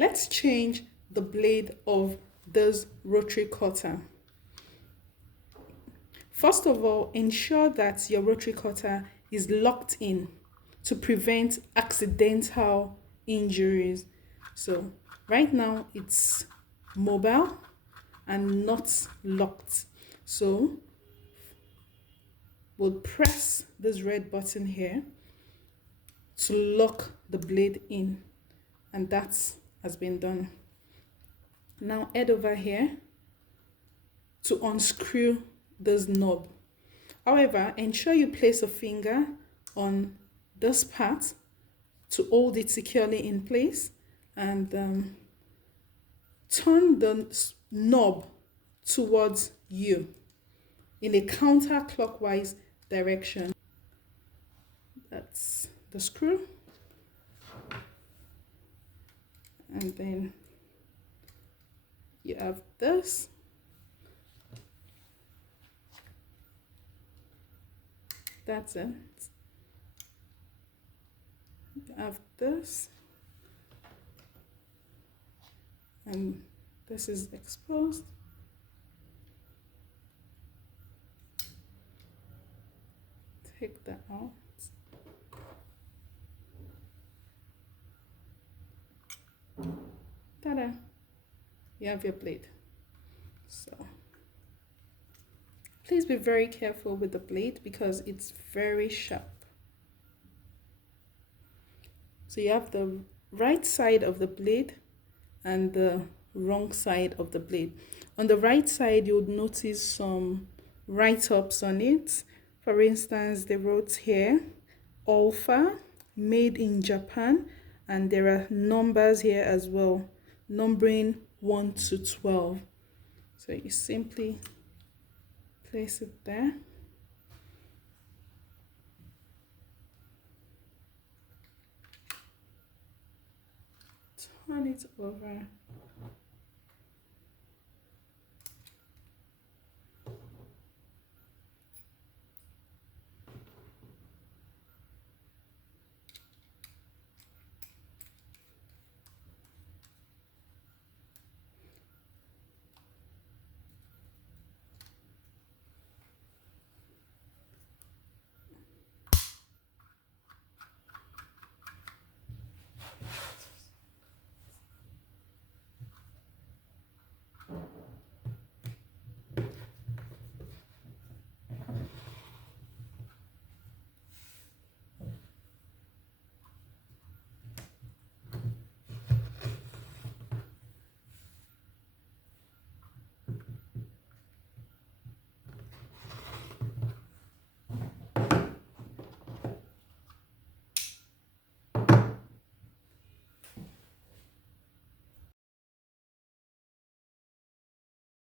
let's change the blade of this rotary cutter. First of all, ensure that your rotary cutter is locked in to prevent accidental injuries. So right now it's mobile and not locked. So we'll press this red button here to lock the blade in, and that has been done. Now head over here to unscrew this knob. However, ensure you place a finger on this part to hold it securely in place, and turn the knob towards you in a counterclockwise direction. That's the screw. And then you have this. That's it. You have this. And this is exposed. Take that out. Ta-da! You have your blade. So please be very careful with the blade because it's very sharp. So you have the right side of the blade and the wrong side of the blade. On the right side, you would notice some write-ups on it. For instance, they wrote here, Alpha, made in Japan, and there are numbers here as well, numbering 1 to 12. So you simply place it there. Turn it over